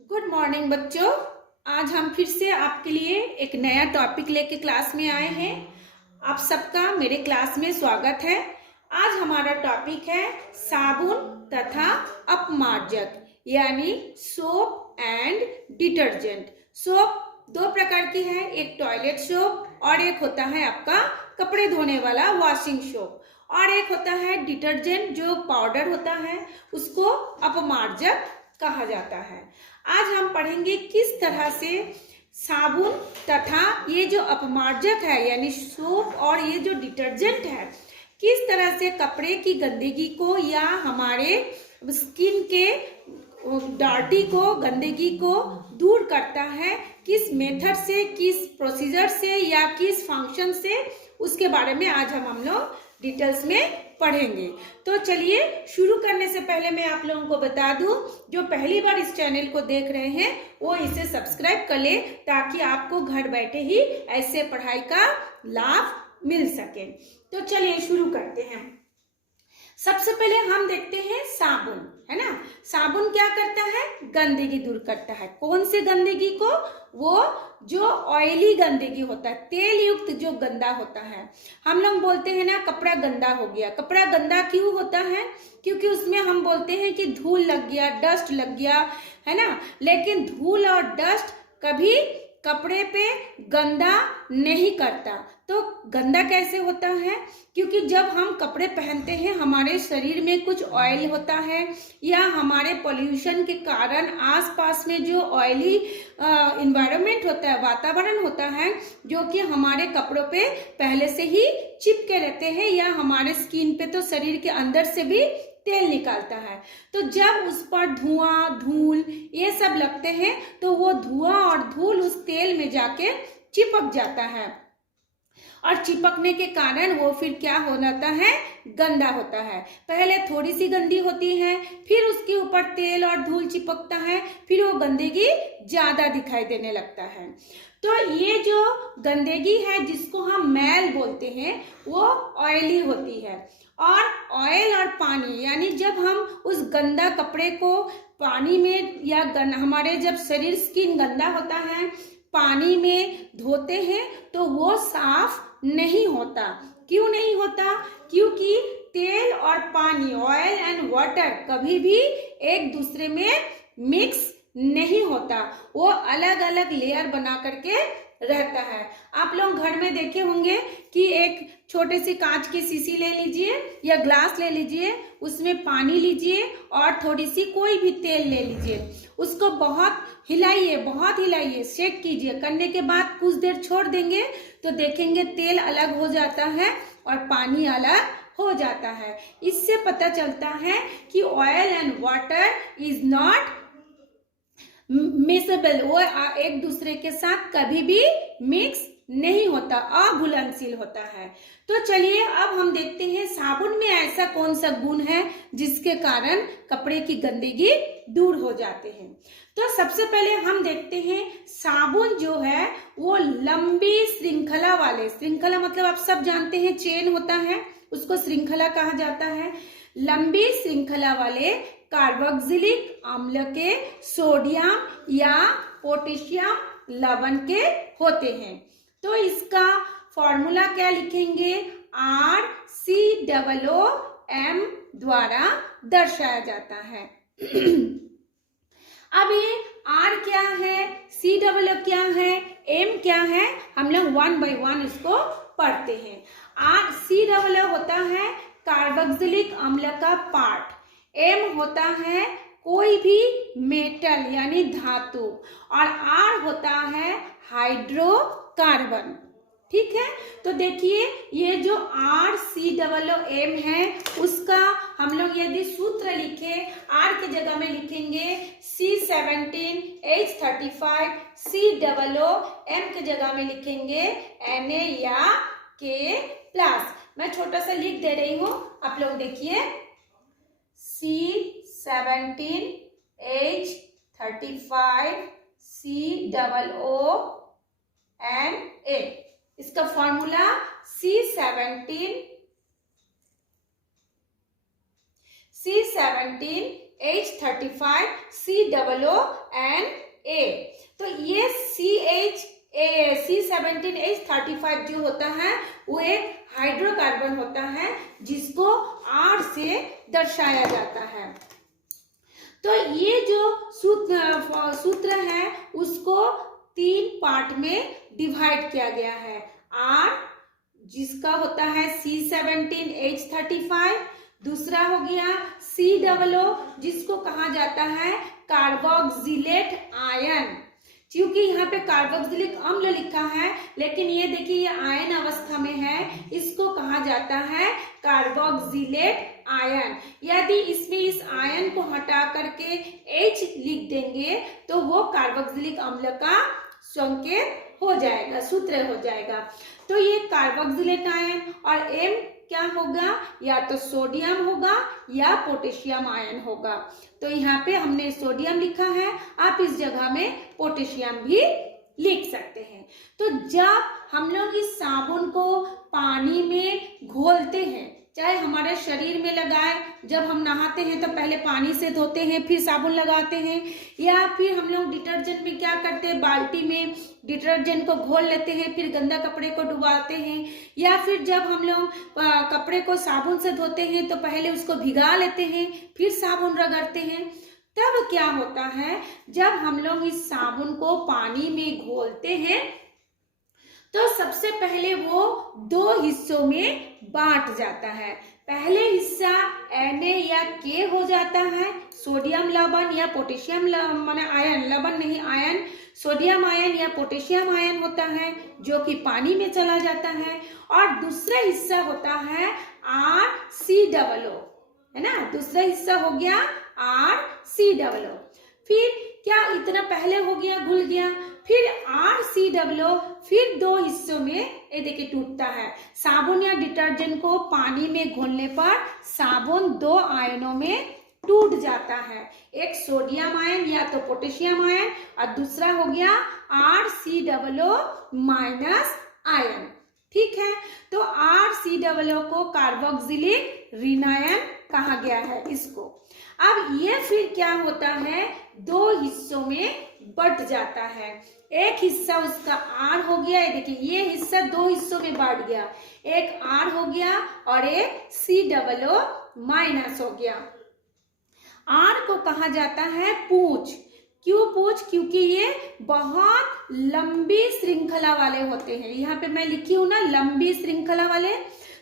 Good morning बच्चों। आज हम फिर से आपके लिए एक नया टॉपिक लेके क्लास में आए हैं। आप सबका मेरे क्लास में स्वागत है। आज हमारा टॉपिक है साबुन तथा अपमार्जक यानी सोप एंड डिटर्जेंट। सोप दो प्रकार की है, एक टॉयलेट सोप और एक होता है आपका कपड़े धोने वाला वॉशिंग सोप, और एक होता है डिटर्जेंट जो पाउडर होता है, उसको अपमार्जक कहा जाता है। आज हम पढ़ेंगे किस तरह से साबुन तथा ये जो अपमार्जक है यानी सोप और ये जो डिटर्जेंट है किस तरह से कपड़े की गंदगी को या हमारे स्किन के डर्टी को, गंदगी को दूर करता है, किस मेथड से, किस प्रोसीजर से या किस फंक्शन से, उसके बारे में आज हम लोग डिटेल्स में पढ़ेंगे। तो चलिए शुरू करने से पहले मैं आप लोगों को बता दूं, जो पहली बार इस चैनल को देख रहे हैं वो इसे सब्सक्राइब कर ले ताकि आपको घर बैठे ही ऐसे पढ़ाई का लाभ मिल सके। तो चलिए शुरू करते हैं। सबसे पहले हम देखते हैं साबुन, है ना। साबुन क्या करता है? गंदगी दूर करता है। कौन से गंदगी को? वो जो ऑयली गंदगी होता है, तेल युक्त जो गंदा होता है। हम लोग बोलते हैं ना कपड़ा गंदा हो गया। कपड़ा गंदा क्यों होता है? क्योंकि उसमें हम बोलते हैं कि धूल लग गया, डस्ट लग गया, है ना। लेकिन धूल और डस्ट कभी कपड़े पे गंदा नहीं करता। तो गंदा कैसे होता है? क्योंकि जब हम कपड़े पहनते हैं हमारे शरीर में कुछ ऑयल होता है या हमारे पोल्यूशन के कारण आसपास में जो ऑयली इन्वायरमेंट होता है, वातावरण होता है, जो कि हमारे कपड़ों पे पहले से ही चिपके रहते हैं या हमारे स्किन पे तो शरीर के अंदर से भी तेल निकालता है। तो जब उस पर धुआं, धूल ये सब लगते हैं तो वो धुआं और धूल उस तेल में जाके चिपक जाता है और चिपकने के कारण वो फिर क्या हो जाता है? गंदा होता है। पहले थोड़ी सी गंदी होती है, फिर उसके ऊपर तेल और धूल चिपकता है, फिर वो गंदगी ज्यादा दिखाई देने लगता है। तो ये जो गंदगी है जिसको हम मैल बोलते हैं वो ऑयली होती है। और ऑयल और पानी यानी जब हम उस गंदा कपड़े को पानी में या हमारे जब शरीर स्किन गंदा होता है पानी में धोते हैं तो वो साफ नहीं होता। क्यों नहीं होता? क्योंकि तेल और पानी, ऑयल एंड वाटर कभी भी एक दूसरे में मिक्स नहीं होता, वो अलग अलग लेयर बना करके रहता है। आप लोग घर में देखे होंगे कि एक छोटे सी कांच की शीशी ले लीजिए या ग्लास ले लीजिए, उसमें पानी लीजिए और थोड़ी सी कोई भी तेल ले लीजिए, उसको बहुत हिलाइए, शेक कीजिए। करने के बाद कुछ देर छोड़ देंगे तो देखेंगे तेल अलग हो जाता है और पानी अलग हो जाता है। इससे पता चलता है कि oil and water is not mixable, वो एक दूसरे के साथ कभी भी मिक्स नहीं होता, अघुलनशील होता है। तो चलिए अब हम देखते हैं साबुन में ऐसा कौन सा गुण है जिसके कारण कपड़े की गंदगी दूर हो जाते हैं। तो सबसे पहले हम देखते हैं साबुन जो है वो लंबी श्रृंखला वाले, श्रृंखला मतलब आप सब जानते हैं चेन होता है, उसको श्रृंखला कहा जाता है। लंबी श्रृंखला वाले कार्बोक्सिलिक अम्ल के, सोडियम या पोटेशियम लवण के होते हैं। तो इसका फॉर्मूला क्या लिखेंगे? RCOOM द्वारा दर्शाया जाता है। अब ये R क्या है, COO क्या है, M क्या है, हम लोग 1 by 1 इसको पढ़ते हैं। COO होता है कार्बोक्सिलिक अम्ल का पार्ट, M होता है कोई भी मेटल यानी धातु, और R होता है हाइड्रोकार्बन। ठीक है, तो देखिए ये जो RCOOM है उसका हम लोग यदि सूत्र लिखे, R की जगह में लिखेंगे C17H35, COO M की जगह में लिखेंगे Na या K+। मैं छोटा सा लिख दे रही हूं, आप लोग देखिए C17H35 COO Na, इसका फॉर्मूला C17 H35 COONA। तो ये C17H35 जो होता है वो एक हाइड्रोकार्बन होता है जिसको R से दर्शाया जाता है। तो ये जो सूत्र है उसको 3 पार्ट में डिवाइड किया गया है। R जिसका होता है C17H35, दूसरा हो गया COO जिसको कहा जाता है कार्बोक्सिलेट आयन। क्योंकि यहाँ पे कार्बोक्सिलिक अम्ल लिखा है लेकिन ये देखिए ये आयन अवस्था में है, इसको कहा जाता है कार्बोक्सिलेट आयन। यदि इसमें इस आयन को हटा करके H लिख देंगे तो वो कार्बोक्सिलिक अम्ल का संकेत हो जाएगा, सूत्र हो जाएगा। तो ये कार्बोक्सिलेट आयन और M क्या होगा, या तो सोडियम होगा या पोटेशियम आयन होगा। तो यहाँ पे हमने सोडियम लिखा है, आप इस जगह में पोटेशियम भी लिख सकते हैं। तो जब हम लोग इस साबुन को पानी में घोलते हैं, चाहे हमारे शरीर में लगाए, जब हम नहाते हैं तो पहले पानी से धोते हैं फिर साबुन लगाते हैं, या फिर हम लोग डिटर्जेंट में क्या करते हैं, बाल्टी में डिटर्जेंट को घोल लेते हैं फिर गंदा कपड़े को डुबाते हैं, या फिर जब हम लोग कपड़े को साबुन से धोते हैं तो पहले उसको भिगा लेते हैं फिर साबुन रगड़ते हैं। तब क्या होता है, जब हम लोग इस साबुन को पानी में घोलते हैं तो सबसे पहले वो 2 हिस्सों में बांट जाता है। पहले हिस्सा Na या K हो जाता है, सोडियम लवण या पोटेशियम माने आयन, लवण नहीं आयन, सोडियम आयन या पोटेशियम आयन होता है जो कि पानी में चला जाता है। और दूसरा हिस्सा होता है RCOO, है ना, दूसरा हिस्सा हो गया RCOO। फिर क्या इतना पहले हो गया, घुल गया, फिर RCOO फिर 2 हिस्सों में ये देखिए टूटता है। साबुन या डिटर्जेंट को पानी में घोलने पर साबुन 2 आयनों में टूट जाता है, एक सोडियम आयन या तो पोटेशियम आयन और दूसरा हो गया RCOO माइनस आयन। ठीक है, तो RCOO को कार्बोक्सिलिक ऋणायन कहा गया है इसको। अब ये फिर क्या होता है, 2 हिस्सों में बट जाता है। एक हिस्सा उसका R हो गया, देखिए ये हिस्सा 2 हिस्सों में बांट गया, एक R हो गया और एक COO माइनस हो गया। R को कहा जाता है पूंछ। क्यों पूंछ, क्योंकि ये बहुत लंबी श्रृंखला वाले होते हैं। यहाँ पे मैं लिखी हूं ना लंबी श्रृंखला वाले,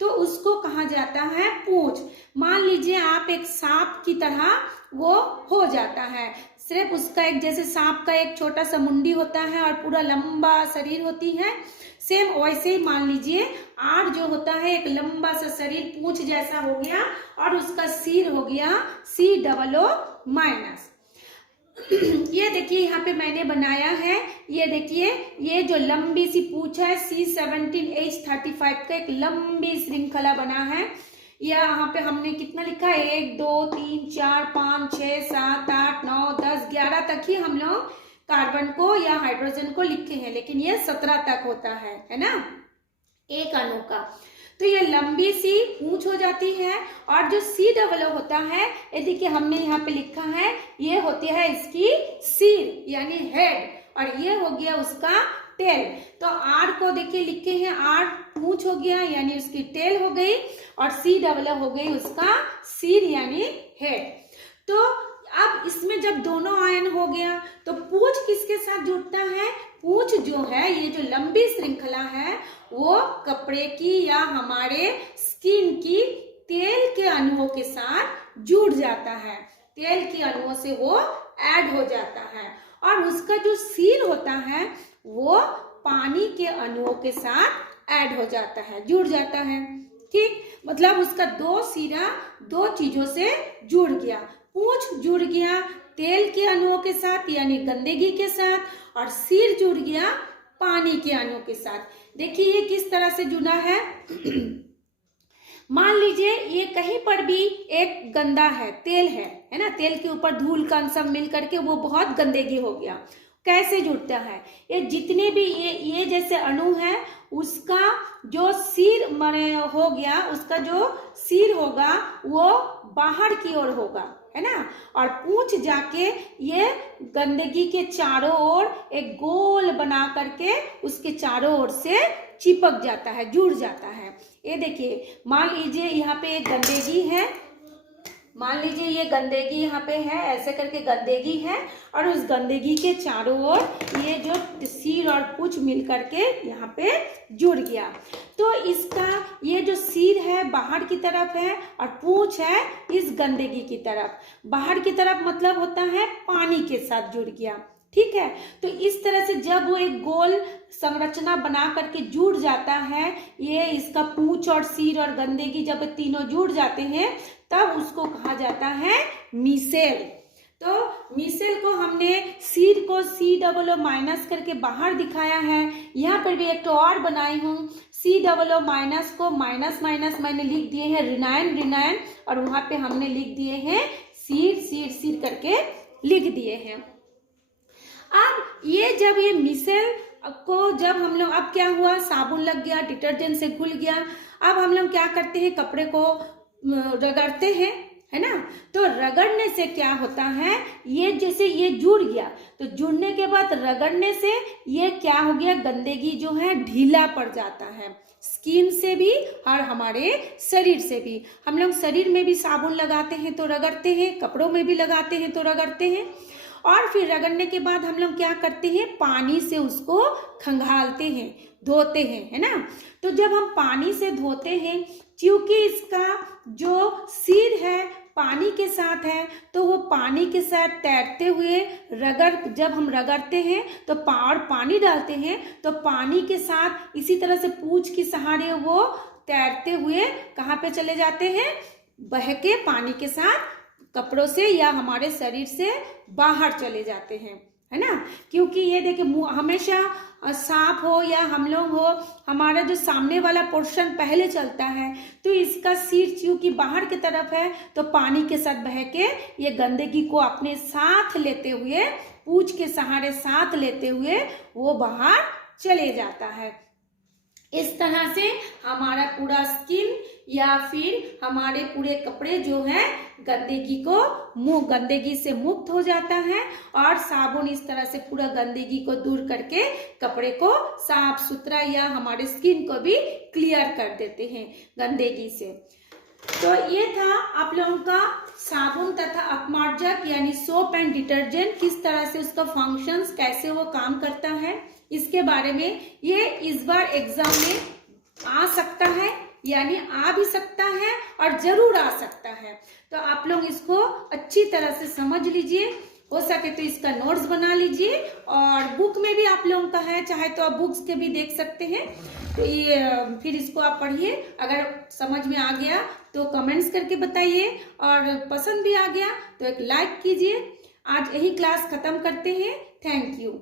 तो उसको कहा जाता है पूंछ। मान लीजिए आप एक सांप की तरह वो हो जाता है, सिर्फ उसका एक जैसे सांप का एक छोटा सा मुंडी होता है और पूरा लंबा शरीर होती है, सेम वैसे ही मान लीजिए R जो होता है एक लंबा सा शरीर पूंछ जैसा हो गया और उसका सिर हो गया COO माइनस। ये देखिए यहाँ पे मैंने बनाया है, ये देखिए ये जो लंबी सी पूंछ है C17H35 का एक लंबी श्रृंखला बना है। यहाँ पे हमने कितना लिखा है, 1 2 3 4 5 6 7 8 9 10 11 तक ही हम लोग कार्बन को या हाइड्रोजन को लिखे हैं, लेकिन ये 17 तक होता है ना, एक अणु का। तो ये लंबी सी पूंछ हो जाती है। और जो COO होता है, ये देखिए हमने यहाँ पे लिखा है, ये होती है इसकी सिर यानी हेड, और ये हो गया उसका टेल। तो R को देखिए लिखे हैं, R पूंछ हो गया यानी उसकी टेल हो गई, और COO हो गई उसका सिर यानी हेड। तो अब इसमें जब दोनों आयन हो गया तो पूंछ किसके साथ जुड़ता है, पूंछ जो है ये जो लंबी श्रृंखला है वो कपड़े की या हमारे स्किन की तेल के अणुओं के साथ जुड़ जाता है, तेल के अणुओं से वो ऐड हो जाता है। और उसका जो सिर होता है वो पानी के अणुओं के साथ ऐड हो जाता है, जुड़ जाता है। ठीक, मतलब उसका 2 सिरा 2 चीजों से जुड़ गया, पूंछ जुड़ गया तेल के अणुओं के साथ यानी गंदगी के साथ, और सिर जुड़ गया पानी के अणुओं के साथ। देखिए ये किस तरह से जुड़ा है। मान लीजिए ये कहीं पर भी एक गंदा है, तेल है ना, तेल के ऊपर धूल कण सब मिल करके वो बहुत गंदगी हो गया। कैसे जुड़ता है, ये जितने भी ये जैसे अणु है उसका जो सिर मरे हो गया, उसका जो सिर होगा वो बाहर की ओर होगा, है ना, और पूंछ जाके ये गंदगी के चारों ओर एक गोल बना करके उसके चारों ओर से चिपक जाता है, जुड़ जाता है। ये देखिए, मान लीजिए यहाँ पे एक गंदगी है, मान लीजिए ये गंदगी यहाँ पे है, ऐसे करके गंदगी है, और उस गंदगी के चारों ओर ये जो सिर और पूंछ मिल करके यहाँ पे जुड़ गया। तो इसका ये जो सिर है बाहर की तरफ है और पूंछ है इस गंदगी की तरफ। बाहर की तरफ मतलब होता है पानी के साथ जुड़ गया, ठीक है। तो इस तरह से जब वो एक गोल संरचना बना करके जुड़ जाता है, ये इसका पूंछ और सिर और गंदगी जब तीनों जुड़ जाते हैं तब उसको कहा जाता है मिसेल। तो मिसेल को हमने सिर को C=- करके बाहर दिखाया है। यहाँ पर भी एक तो और बनाई हूँ, C=- को माइनस माइनस मैंने लिख दिए हैं रिनाइन, और वहां पे हमने लिख दिए हैं सिर करके लिख दिए हैं। अब ये जब ये मिसेल को जब हम लोग, अब क्या हुआ, साबुन लग गया, डिटर्जेंट से घुल गया, अब हम लोग क्या करते हैं, कपड़े को रगड़ते हैं, है ना। तो रगड़ने से क्या होता है, ये जैसे ये जुड़ गया, तो जुड़ने के बाद रगड़ने से ये क्या हो गया, गंदगी जो है ढीला पड़ जाता है, स्किन से भी और हमारे शरीर से भी। हम लोग शरीर में भी साबुन लगाते हैं तो रगड़ते हैं, कपड़ों में भी लगाते हैं तो रगड़ते हैं, और फिर रगड़ने के बाद हम लोग क्या करते हैं, पानी से उसको खंगालते हैं, धोते हैं, है ना। तो जब हम पानी से धोते हैं, क्योंकि इसका जो सिर है पानी के साथ है, तो वो पानी के साथ तैरते हुए जब हम रगड़ते हैं तो और पानी डालते हैं तो पानी के साथ इसी तरह से पूंछ के सहारे वो तैरते हुए कहाँ पे चले जाते हैं, बह के पानी के साथ कपड़ों से या हमारे शरीर से बाहर चले जाते हैं, है ना। क्योंकि ये देखिए, हमेशा सांप हो या हम लोग हो, हमारा जो सामने वाला पोर्शन पहले चलता है, तो इसका सिर क्योंकि बाहर की तरफ है तो पानी के साथ बह के ये गंदगी को अपने साथ लेते हुए, पूंछ के सहारे साथ लेते हुए वो बाहर चले जाता है। इस तरह से हमारा पूरा स्किन या फिर हमारे पूरे कपड़े जो है गंदगी से मुक्त हो जाता है, और साबुन इस तरह से पूरा गंदगी को दूर करके कपड़े को साफ सुथरा या हमारे स्किन को भी क्लियर कर देते हैं गंदगी से। तो ये था आप लोगों का साबुन तथा अपमार्जक यानी सोप एंड डिटर्जेंट, किस तरह से उसका फंक्शंस, कैसे वो काम करता है, इसके बारे में। ये इस बार एग्जाम में आ सकता है, यानी आ भी सकता है और जरूर आ सकता है। तो आप लोग इसको अच्छी तरह से समझ लीजिए, हो सके तो इसका नोट्स बना लीजिए, और बुक में भी आप लोगों का है, चाहे तो आप बुक्स के भी देख सकते हैं। तो ये फिर इसको आप पढ़िए, अगर समझ में आ गया तो कमेंट्स करके बताइए, और पसंद भी आ गया तो एक लाइक कीजिए। आज यही क्लास खत्म करते हैं। Thank you.